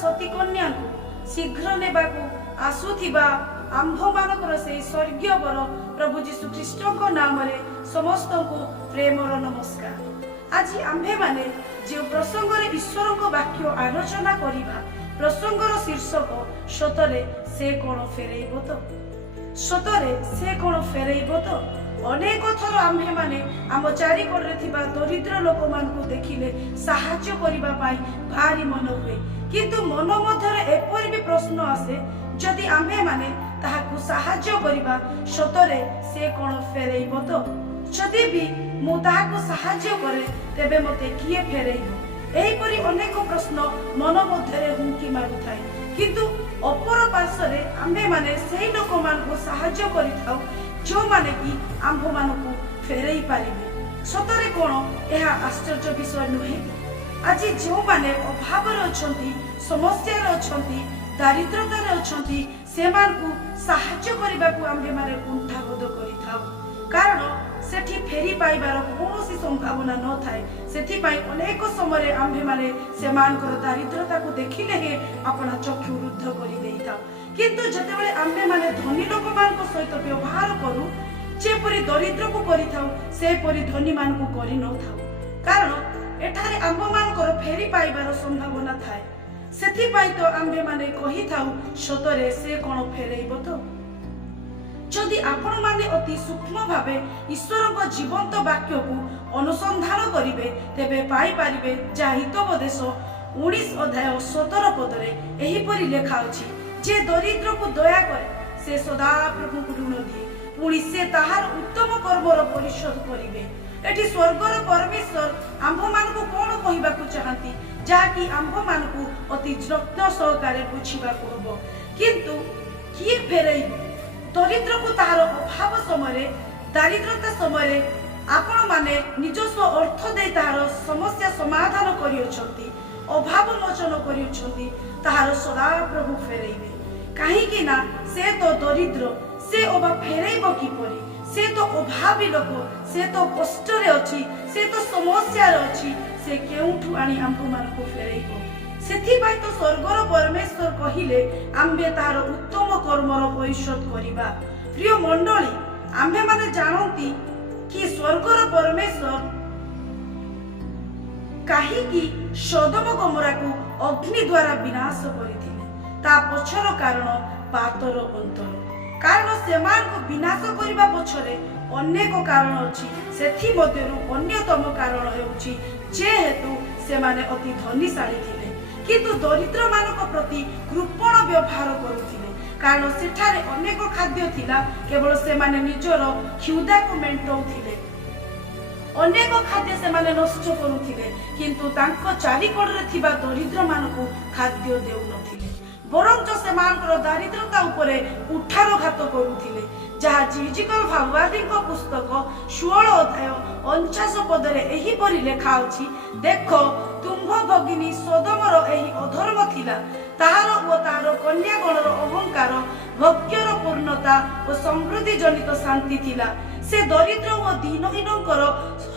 सती कन्या शीघ्र नेबाकू आसुथिबा आंभ मानकर से स्वर्गीय बर प्रभु जीशु ख्रीष्ट नाम समस्त को प्रेमर नमस्कार। आज आंभे माने जो प्रसंग ईश्वर वाक्य आलोचना करिबा प्रसंगर शीर्षक सतरे से कौन फेरैब तो सतरे से कौन फेरैब तो अनेक थर आंभे माने आम चारिकड़े थिबा दरिद्र लोक मानकु देखिले साहाय्य करिबा पाई भारी मन हुए, किंतु मन मध्यरे एपरि भी प्रश्न आसे जदि आंभे माने ताहाकु साहाय्य करिबा सतरे से कौन फेरैब तो जदि भी मु ताहाकु साहाय्य करे तेबे मते किए फेरैब। एहिपरि अनेक प्रश्न मन मध्यरे हुंकी मारुथाय, किंतु अपर पार्श्वरे आंभे माने सेही लोक मानकु साहाय्य करिथाउ जो माने कि आंभ मानकु फेरई पारिबे। सतरे कोन एहा आश्चर्य विषय नुहे। आज जो माने अभाव रे अछंती, समस्या रे अछंती, दारिद्रता रे अछंती, से मानकु साहाय्य करिबाकू आंभे माने कुंठा बोध करिथाउ, कारण सेठी फेरी पाइबार कौनसी संभावना न थाए। सेठी पाई अनेक समय आंभे माने से मानकर दारिद्रता को देखिले हे अपना चक्षु रुद्ध करि देइथाउ, किंतु जतेबेले आंभे माने धनी लोक मानक सहित व्यवहार करू जेपरि दरिद्र को करिथाउ सेपरि धनी मान को करि न थाउ, कारण एठारे आंभ मानकर फेरी पाइबार संभावना थाए। सेठी पाई तो आंभे माने कहिथाउ सतरे से कोन फेरैब तो। जदि आपण माने अति सूक्ष्म भावे ईश्वर जीवंत वाक्य को अनुसंधान करिवे तेबे पाई पारिबे जा हितोपदेश 19 अध्याय 17 पदरे एहिपरि लेखा अछि जे दरिद्र को दया करे से सदा प्रभु को ऋण दिए, पुणी से ताहार उत्तम कर्मर परिशोध करिवे। एठी स्वर्गर परमेश्वर आंभ मान को कोन कहिबा को चाहंती जाकी आंभ मान को अति यत्न सहकारे बुझिबा को हबो, किंतु किए फेरैब। दरिद्र को ताहार अभाव समय दारिद्रता समय आपण माने निजस्व अर्थ दे ताहार समस्या समाधान करियछंती, अभाव मोचन करियछंती, ताहार सदा प्रभु फेरैबे। काहे कि ना से तो दरिद्र से ओबा फेरैब किपरि, से तो अभावी लोक, से तो कष्ट रे अछि, से तो समस्या रे अछि, से केउठु आनी आंभ मान को फेरैब। सेथिबाई तो स्वर्गर परमेश्वर कहिले आंबे ताहार उत्तम कर्मर परिशोध करिबा। प्रिय मंडली, आंबे माने जानंती कि स्वर्गर परमेश्वर काहे कि सदम गमोरा को अग्नि द्वारा विनाश करिथिले, ता पछर कारण पातर अंतर, कारण सेमान को विनाश करिबा पछरे अनेक कारण अछि। सेथि मध्यरु अन्यतम कारण हेउछि जे हेतु सेमाने अति धनीशाली थिले, किंतु दरिद्र मानक प्रति कृपण व्यवहार करुथिले, कारण सेठारे अनेक खाद्य थिला, केवल सेमाने निजर क्षुधा को मेंटौथिले। अनेक खाद्य सेमाने नष्ट करुथिले, किंतु तांको चारिकड़े थिबा दरिद्र मानकु खाद्य देउ नथिले, बरंच सेमानकर दारिद्रता उपरे कुठारघात करुथिले, जहा जिजिकल भागवादी पुस्तक 16 अध्याय 49 पदरे एहिपरि लेखा अछि, देख तुम्भ भगिनी सदमर एही अधर्म थिला, ताहार ओ ताहार कन्यागणर अहंकार भक्तिर पूर्णता और समृद्धि जनित शांति थिला, से दरिद्र और दीनहीनकर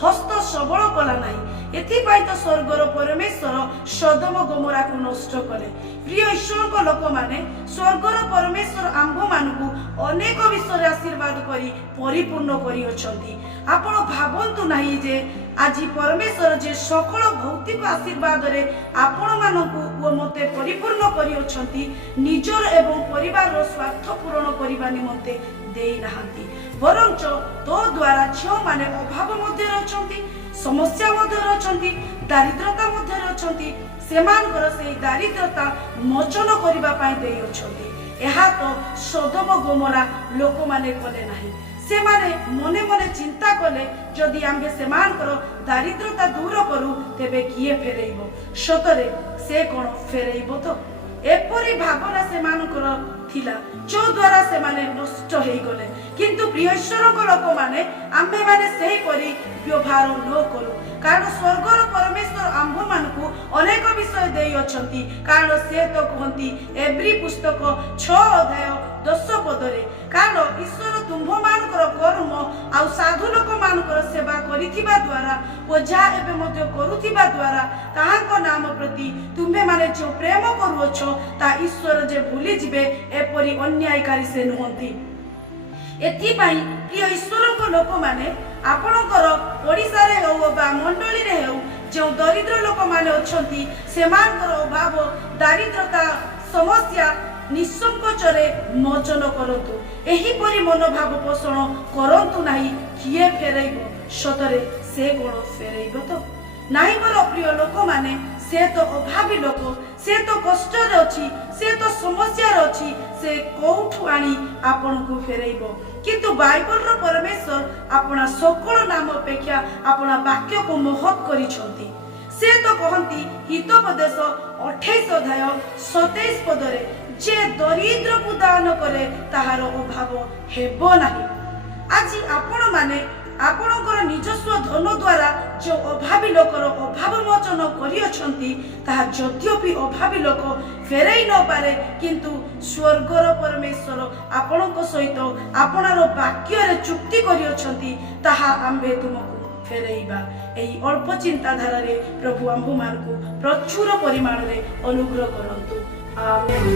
हस्त सबल कला नाही। एथिपाई तो स्वर्गर परमेश्वर सदम गमोरा को नष्ट कले। प्रिय ईश्वर लोक माने स्वर्गर परमेश्वर आंभ मानकु अनेक विषय आशीर्वाद करी परिपूर्ण करी अछंती। आपण भाबंतु नाही जे आज परमेश्वर जे सकल भौतिक आशीर्वाद रे आपण मानकु ओ मते परिपूर्ण करी अछंती, निजर एवं परिवार रो स्वार्थ पूर्ण करिबा निमंते देई नाहंती, बरंच तो द्वारा जो माने अभाव मध्य अछंती, समस्या मध्य अछंती, दारिद्रता मध्य अछंती, सेमानकर से दारिद्रता मोचन करिबा पाई देई अछंती। एहा तो सदम गमोरा लोक माने कले नाही। से माने मने मने चिंता कले जदि आंबे सेमानकर दारिद्रता दूर करू तेबे किए फेरैब, सतरे से कोन फेरैब तो। एपरि भावना सेमानकर थिला जो द्वारा से माने नष्ट हेई गले, किंतु प्रिय ईश्वर लोक माने आंबे माने सेही परि व्यवहार न करू, कारण स्वर्गर परमेश्वर आंभ मानकु अनेक विषय देई ଅଛନ୍ତି, କାରଣ ସେ ତ କୁହନ୍ତି ଏବ୍ରି ପୁସ୍ତକ 6 ଅଧ୍ୟାୟ 10 ପଦରେ, କାରଣ ଈଶ୍ୱର ତୁମ୍ଭମାନଙ୍କର କର୍ମ ଆଉ ସାଧୁ ଲୋକମାନଙ୍କର ସେବା କରିଥିବା ଦ୍ୱାରା ଓ ଯାହା ଏବେ ମଧ୍ୟ କରୁଥିବା ଦ୍ୱାରା ତାହାଙ୍କ ନାମ ପ୍ରତି ତୁମ୍ଭେମାନେ ଯେଉଁ ପ୍ରେମ କରୁଅଛ ତାହା ଈଶ୍ୱର ଯେ ଭୁଲିଯିବେ, ଏପରି ଅନ୍ୟାୟକାରୀ ସେ ନୁହନ୍ତି। ଏଥିପାଇଁ ପ୍ରିୟ ଈଶ୍ୱରଙ୍କ ଲୋକମାନେ, ଆପଣଙ୍କର ଓଡ଼ିଶାରେ ହେଉ ବା ମଣ୍ଡଳୀରେ ହେଉ ଯେଉଁ ଦରିଦ୍ର ଲୋକମାନେ ଅଛନ୍ତି ସେମାନଙ୍କର ଅଭାବ ଦାରିଦ୍ରତା ସମସ୍ୟା ନିଃସଙ୍କୋଚରେ ମୋଚନ କରନ୍ତୁ। ଏହିପରି ମନୋଭାବ ପୋଷଣ କରନ୍ତୁ ନାହିଁ। କିଏ ଫେରାଇବ? ସତରେ ସେ କ'ଣ ଫେରାଇବ ତ? ନାହିଁ ମୋର ପ୍ରିୟ ଲୋକମାନେ, ସେ ତ ଅଭାବୀ ଲୋକ, ସେ ତ କଷ୍ଟରେ ଅଛି, ସେ ତ ସମସ୍ୟାରେ ଅଛି, ସେ କୋଉଠୁ ଆଣି ଆପଣଙ୍କୁ ଫେରାଇବ? କିନ୍ତୁ ବାଇବଲର ପରମେଶ୍ୱର ଆପଣା ସକଳ ନାମ ଅପେକ୍ଷା ଆପଣା ବାକ୍ୟକୁ ମହତ୍ କରିଛନ୍ତି। ସେ ତ କହନ୍ତି ହିତୋପଦେଶ 28 ଅଧ୍ୟାୟ 27 ପଦରେ, ଯେ ଦରିଦ୍ରକୁ ଦାନ କରେ ତାହାର ଅଭାବ ହେବ ନାହିଁ। ଆଜି ଆପଣମାନେ ଆପଣଙ୍କର ନିଜସ୍ୱ ଧନ ଦ୍ୱାରା ଯେଉଁ ଅଭାବୀ ଲୋକର ଅଭାବ ମୋଚନ କରିଅଛନ୍ତି, ତାହା ଯଦ୍ୟପି ଅଭାବୀ ଲୋକ ଫେରାଇ ନପାରେ, କିନ୍ତୁ ସ୍ୱର୍ଗର ପରମେଶ୍ୱର ଆପଣଙ୍କ ସହିତ ଆପଣାର ବାକ୍ୟରେ ଚୁକ୍ତି କରିଅଛନ୍ତି, ତାହା ଆମ୍ଭେ ତୁମକୁ ଫେରାଇବା। ଏହି ଅଳ୍ପ ଚିନ୍ତାଧାରାରେ ପ୍ରଭୁ ଆମ୍ଭମାନଙ୍କୁ ପ୍ରଚୁର ପରିମାଣରେ ଅନୁଗ୍ରହ କରନ୍ତୁ। ଆମେନ୍।